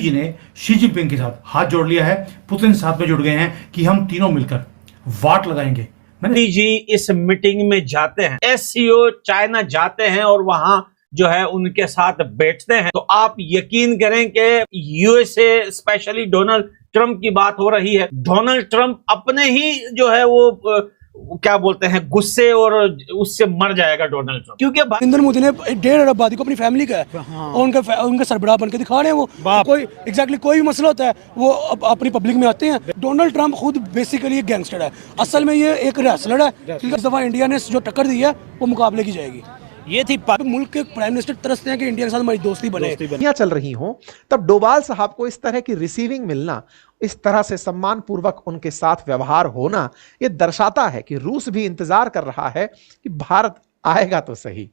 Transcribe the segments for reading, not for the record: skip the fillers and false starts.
जी ने Xi Jinping के साथ हाथ जोड़ लिया है, पुतिन साथ में जुड़ गए हैं कि हम तीनों मिलकर वाट लगाएंगे। मोदी जी इस मीटिंग में जाते हैं, एससीओ चाइना जाते हैं और वहां जो है उनके साथ बैठते हैं, तो आप यकीन करें कि यूएसए स्पेशली डोनाल्ड ट्रंप की बात हो रही है। डोनाल्ड ट्रंप अपने ही जो है वो क्या बोलते हैं गुस्से और उससे मर जाएगा डोनाल्ड ट्रंप, क्योंकि नरेंद्र मोदी ने 1.5 अरब आबादी को अपनी फैमिली का है और उनका सरबराह बन के दिखा रहे हैं। वो कोई एग्जैक्टली कोई भी मसला होता है वो अपनी पब्लिक में आते हैं। डोनाल्ड ट्रंप खुद बेसिकली एक गैंगस्टर है, असल में ये एक रेसलर है। इस दफा इंडिया ने जो टक्कर दी है वो मुकाबले की जाएगी। ये थी मुल्क के प्राइम मिनिस्टर तरसते हैं कि इंडिया के साथ हमारी दोस्ती बने। चल रही हो तब डोभाल साहब को इस तरह की रिसीविंग मिलना, इस तरह से सम्मान पूर्वक उनके साथ व्यवहार होना, यह दर्शाता है कि रूस भी इंतजार कर रहा है कि भारत आएगा तो सही।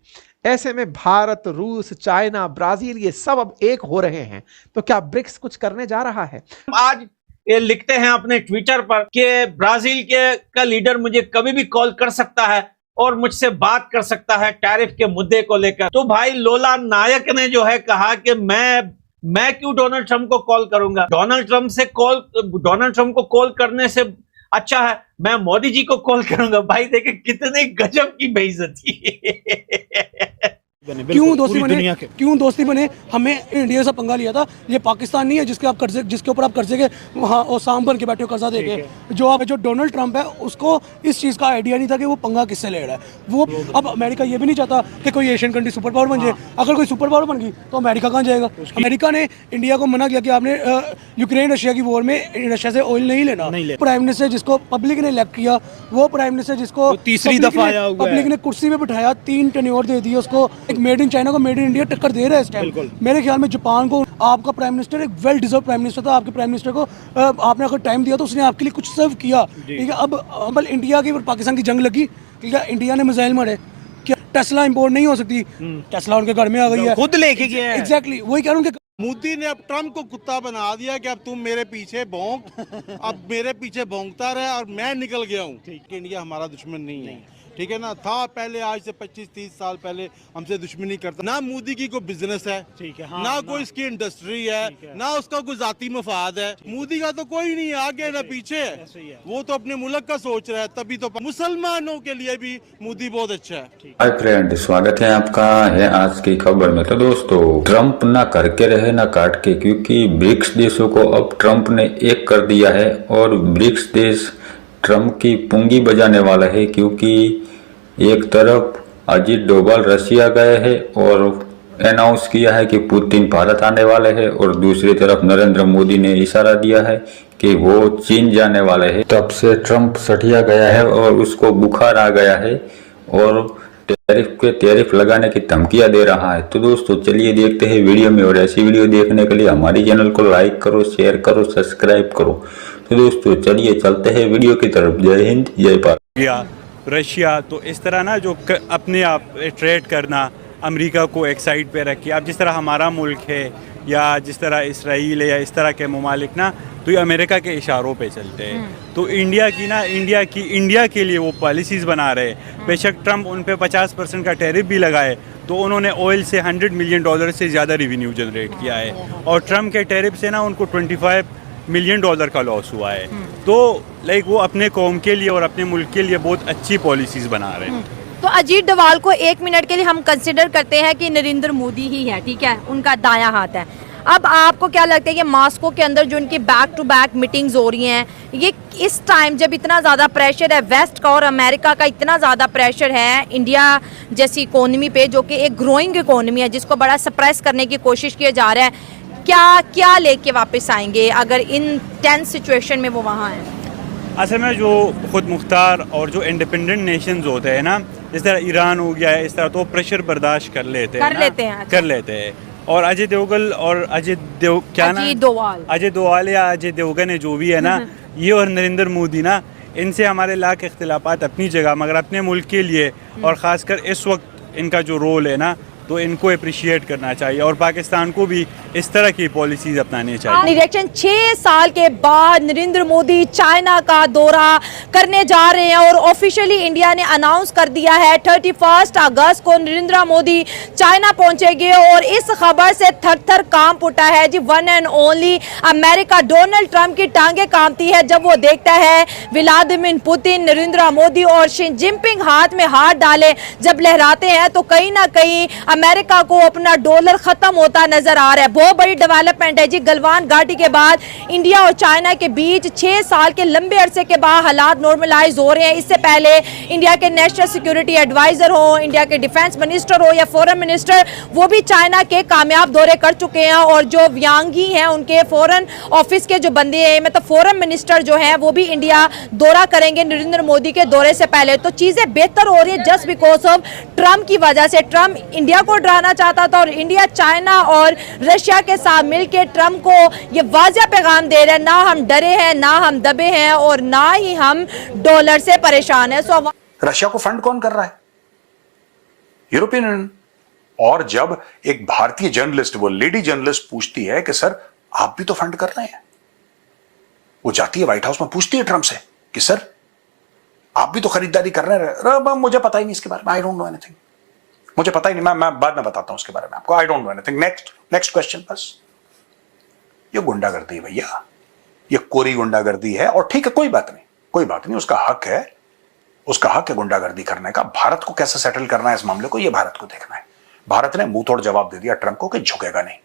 ऐसे में भारत, रूस, चाइना, ब्राजील ये सब अब एक हो रहे हैं, तो क्या ब्रिक्स कुछ करने जा रहा है? आज ये लिखते हैं अपने ट्विटर पर कि ब्राजील का लीडर मुझे कभी भी कॉल कर सकता है और मुझसे बात कर सकता है टैरिफ के मुद्दे को लेकर। तो भाई लोला नायक ने जो है कहा कि मैं क्यों डोनाल्ड ट्रंप को कॉल करूंगा? डोनाल्ड ट्रंप को कॉल करने से अच्छा है मैं मोदी जी को कॉल करूंगा। भाई देखे कितने गजब की बेइज्जती। क्यों दोस्ती बने? हमें इंडिया से पंगा लिया था। ये पाकिस्तान नहीं है जिसके ऊपर आप कर्जे के वहाँ और साम बन के बैठे हो कर्जा देके। जो डोनाल्ड ट्रंप है उसको इस चीज़ का आइडिया नहीं था कि वो पंगा किससे ले रहा है। वो अब अमेरिका ये भी नहीं चाहता कि कोई एशियन कंट्री सुपर पावर बन जाए। अगर कोई सुपर पावर बन गई तो अमेरिका कहाँ जाएगा? अमेरिका ने इंडिया को मना किया कि आपने यूक्रेन रशिया की वॉर में रशिया से ऑयल नहीं लेना। प्राइम मिनिस्टर जिसको पब्लिक ने इलेक्ट किया, वो प्राइम मिनिस्टर जिसको तीसरी दफा पब्लिक ने कुर्सी पे बिठाया, 3 टेन्योर दे दिए उसको। मेड इन चाइना को मेड इन इंडिया टक्कर दे रहा है इस टाइम। मेरे ख्याल में जापान को आपका प्राइम मिनिस्टर एक वेल डिजर्व प्राइम मिनिस्टर था। आपके प्राइम मिनिस्टर को आपने अगर टाइम दिया तो उसने आपके लिए कुछ सर्व किया। ठीक है, अब इंडिया की और पाकिस्तान की जंग लगी। ठीक है, इंडिया ने मिसाइल मारे, क्या टेस्ला इंपोर्ट नहीं हो सकती? टेस्ला उनके घर में आ गई है, खुद लेके गए। एग्जैक्टली वही कह रहा हूँ। मोदी ने अब ट्रंप को कुत्ता बना दिया कि अब तुम मेरे पीछे भौंक, अब मेरे पीछे भौंकता रहे और मैं निकल गया हूँ। इंडिया हमारा दुश्मन नहीं है, ठीक है ना? था पहले, आज से 25-30 साल पहले हमसे दुश्मनी करता। ना मोदी की कोई बिजनेस है, ठीक है, ना कोई इसकी इंडस्ट्री है, ना उसका कोई जाती मफाद है। मोदी का तो कोई नहीं है, आगे ना पीछे है। वो तो अपने मुल्क का सोच रहा है। तभी तो मुसलमानों के लिए भी मोदी बहुत अच्छा है। हाय फ्रेंड, स्वागत है आपका है आज की खबर में। तो दोस्तों, ट्रंप ना करके रहे ना काट के, क्योंकि ब्रिक्स देशों को अब ट्रंप ने एक कर दिया है और ब्रिक्स देश ट्रंप की पुंगी बजाने वाला है। क्योंकि एक तरफ अजीत डोभाल रशिया गए हैं और अनाउंस किया है कि पुतिन भारत आने वाले हैं, और दूसरी तरफ नरेंद्र मोदी ने इशारा दिया है कि वो चीन जाने वाले हैं। तब से ट्रंप सठिया गया है और उसको बुखार आ गया है और टैरिफ लगाने की धमकियां दे रहा है। तो दोस्तों चलिए देखते हैं वीडियो में, और ऐसी वीडियो देखने के लिए हमारी चैनल को लाइक करो, शेयर करो, सब्सक्राइब करो। तो दोस्तों चलिए चलते हैं वीडियो की तरफ। जय हिंद, जय भारत। रशिया तो इस तरह ना जो अपने आप ट्रेड करना, अमेरिका को एक साइड पे रखिए। अब जिस तरह हमारा मुल्क है या जिस तरह इसराइल है या इस तरह के ममालिक ना, तो ये अमेरिका के इशारों पे चलते हैं। तो इंडिया के लिए वो पॉलिसीज़ बना रहे। बेशक ट्रंप उन पे 50% का टैरिफ भी लगाए, तो उन्होंने ऑयल से $100 मिलियन से ज़्यादा रेवेन्यू जनरेट किया है, और ट्रंप के टैरिफ से ना उनको $25 मिलियन का लॉस हुआ है। तो वो अपने कौम के लिए और अपने मुल्क के लिए बहुत अच्छी पॉलिसीज बना रहे हैं। तो अजीत डोभाल को 1 मिनट के लिए हम कंसिडर करते हैं कि नरेंद्र मोदी ही है, ठीक है, उनका दायां हाथ है। अब आपको क्या लगता है कि मॉस्को के अंदर जो इनकी बैक टू बैक मीटिंग्स हो रही हैं, ये इस टाइम जब इतना ज़्यादा प्रेशर है वेस्ट का और अमेरिका का, इतना ज़्यादा प्रेशर है इंडिया जैसी इकोनॉमी पे जो कि एक ग्रोइंग इकोनॉमी है जिसको बड़ा सप्रेस करने की कोशिश किया जा रहा है, क्या लेके वापस आएंगे अगर इन टेंस सिचुएशन में वो वहाँ हैं? असल में जो खुद मुख्तार और जो इंडिपेंडेंट नेशंस होते हैं ना, जिस तरह ईरान हो गया है, इस तरह तो प्रेशर बर्दाश्त कर लेते हैं। और अजय देवगन और अजय दोवाल या अजय देवगन है जो भी है ना, ये और नरेंद्र मोदी ना, इनसे हमारे लाख इख्तिलाफात अपनी जगह, मगर अपने मुल्क के लिए और ख़ासकर इस वक्त इनका जो रोल है ना तो इनको अप्रिशिएट करना चाहिए और पाकिस्तान को भी इस तरह की पॉलिसीज़ अपनानी चाहिए। निरीक्षण 6 साल के बाद नरेंद्र मोदी चाइना का दौरा करने जा रहे हैं और ऑफिशियली इंडिया ने अनाउंस कर दिया है 31 अगस्त को नरेंद्र मोदी चाइना पहुंचेंगे और इस खबर से थर-थर कांप उठा है जी। One and only America Donald Trump की टांगे कांपती है जब वो देखता है व्लादिमीर पुतिन, नरेंद्र मोदी और शी जिनपिंग हाथ में हाथ डाले जब लहराते हैं तो कहीं ना कहीं अमेरिका को अपना डॉलर खत्म होता नजर आ रहा है। बहुत बड़ी डेवलपमेंट है जी। गलवान घाटी के बाद इंडिया और चाइना के बीच 6 साल के लंबे अरसे के बाद हालात नॉर्मलाइज हो रहे हैं। इससे पहले इंडिया के नेशनल सिक्योरिटी एडवाइजर हो, इंडिया के डिफेंस मिनिस्टर हो या फॉरेन मिनिस्टर, वो भी चाइना के कामयाब दौरे कर चुके हैं और जो व्यांगी हैं उनके फॉरेन ऑफिस के जो बंदे हैं, मतलब फॉरेन मिनिस्टर जो हैं, वो भी इंडिया दौरा करेंगे नरेंद्र मोदी के दौरे से पहले। तो चीजें बेहतर हो रही है जस्ट बिकॉज ऑफ ट्रंप की वजह से। ट्रंप इंडिया को डराना चाहता था और इंडिया चाइना और रशिया के साथ मिलकर ट्रंप को ये वाज़ेह पैगाम दे रहे हैं, ना हम डरे हैं, ना हम दबे हैं और ना ही हम डॉलर से परेशान है। सो रशिया को फंड कौन कर रहा है? European union. और जब एक भारतीय जर्नलिस्ट, वो लेडी जर्नलिस्ट पूछती है कि सर आप भी तो फंड कर रहे हैं, वो जाती है व्हाइट हाउस में पूछती है ट्रंप से कि सर आप भी तो खरीदारी कर रहे हैं। मुझे पता ही नहीं इसके बारे में, आई डोंट नो एनीथिंग, मुझे पता ही नहीं, मैं बाद में बताता हूं उसके बारे में आपको, I don't know anything. Next question. बस ये गुंडागर्दी है भैया, ये कोरी गुंडागर्दी है। और ठीक है, कोई बात नहीं, उसका हक है गुंडागर्दी करने का। भारत को कैसे सेटल करना है इस मामले को, ये भारत को देखना है। भारत ने मुंह तोड़ जवाब दे दिया ट्रंप को कि झुकेगा नहीं।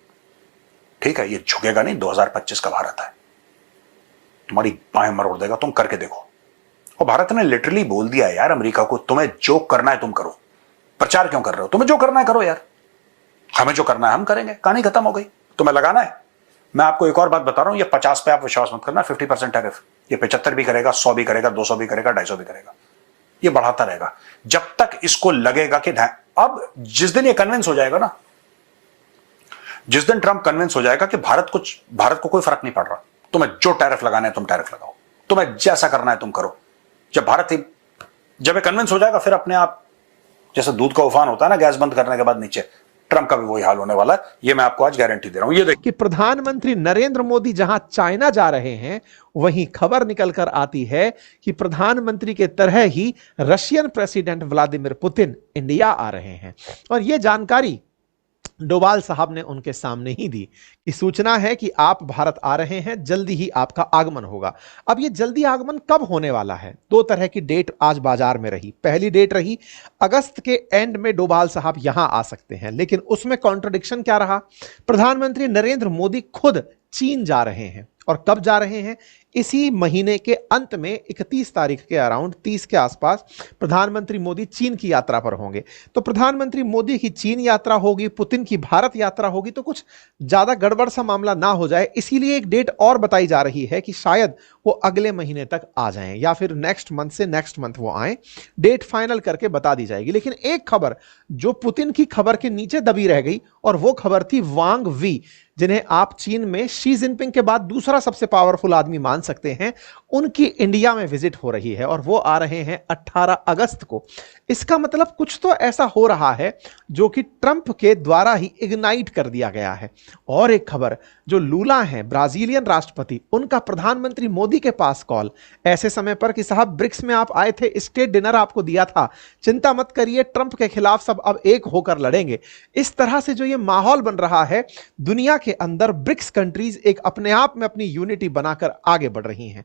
ठीक है, ये झुकेगा नहीं। 2025 का भारत है, तुम्हारी बाहें मरोड़ देगा, तुम करके देखो। और भारत ने लिटरली बोल दिया यार अमेरिका को, तुम्हें जो करना है तुम करो, प्रचार क्यों कर रहे हो, तुम्हें जो करना है करो यार, हमें जो करना है हम करेंगे, कहानी खत्म हो गई। तुम्हें लगाना है। मैं आपको एक और बात बता रहा हूं, ये 50 पे आप विश्वास मत करना, 50% टैरिफ, ये 75 भी करेगा, 100 भी करेगा, 200 भी करेगा, 250 भी करेगा, ये बढ़ाता रहेगा जब तक इसको लगेगा कि अब जिस दिन ये कन्विंस हो जाएगा ना, जिस दिन ट्रंप कन्विंस हो जाएगा कि भारत को कोई फर्क नहीं पड़ रहा, तुम्हें जो टैरिफ लगाना है तुम टैरिफ लगाओ, तुम्हें जैसा करना है तुम करो, जब ये कन्विंस हो जाएगा, फिर अपने आप जैसे दूध का उफान होता है ना गैस बंद करने के बाद नीचे, ट्रंप का भी वही हाल होने वाला है। ये मैं आपको आज गारंटी दे रहा हूं। ये देखिए कि प्रधानमंत्री नरेंद्र मोदी जहां चाइना जा रहे हैं, वहीं खबर निकलकर आती है कि प्रधानमंत्री के तरह ही Russian president Vladimir Putin India आ रहे हैं। और यह जानकारी डोभाल साहब ने उनके सामने ही दी कि सूचना है कि आप भारत आ रहे हैं, जल्दी ही आपका आगमन होगा। अब ये जल्दी आगमन कब होने वाला है? 2 तरह की डेट आज बाजार में रही। पहली डेट रही अगस्त के एंड में डोभाल साहब यहां आ सकते हैं, लेकिन उसमें कॉन्ट्रडिक्शन क्या रहा? प्रधानमंत्री नरेंद्र मोदी खुद चीन जा रहे हैं। और कब जा रहे हैं? इसी महीने के अंत में 31 तारीख के अराउंड 30 के आसपास प्रधानमंत्री मोदी चीन की यात्रा पर होंगे। तो प्रधानमंत्री मोदी की चीन यात्रा होगी, पुतिन की भारत यात्रा होगी, तो कुछ ज्यादा गड़बड़ सा मामला ना हो जाए, इसीलिए एक डेट और बताई जा रही है कि शायद वो अगले महीने तक आ जाएं या फिर नेक्स्ट मंथ से नेक्स्ट मंथ वो आए। डेट फाइनल करके बता दी जाएगी। लेकिन एक खबर जो पुतिन की खबर के नीचे दबी रह गई, और वो खबर थी वांग वी, जिन्हें आप चीन में शी जिनपिंग के बाद दूसरा सबसे पावरफुल आदमी मान सकते हैं। उनकी इंडिया में विजिट हो रही है और वो आ रहे हैं 18 अगस्त को। इसका मतलब कुछ तो ऐसा हो रहा है जो कि ट्रंप के द्वारा ही इग्नाइट कर दिया गया है। और एक खबर, जो लूला हैं ब्राजीलियन राष्ट्रपति, उनका प्रधानमंत्री मोदी के पास कॉल, ऐसे समय पर कि साहब ब्रिक्स में आप आए थे, स्टेट डिनर आपको दिया था, चिंता मत करिए, ट्रंप के खिलाफ सब अब एक होकर लड़ेंगे। इस तरह से जो ये माहौल बन रहा है दुनिया के अंदर, ब्रिक्स कंट्रीज एक अपने आप में अपनी यूनिटी बनाकर आगे बढ़ रही हैं।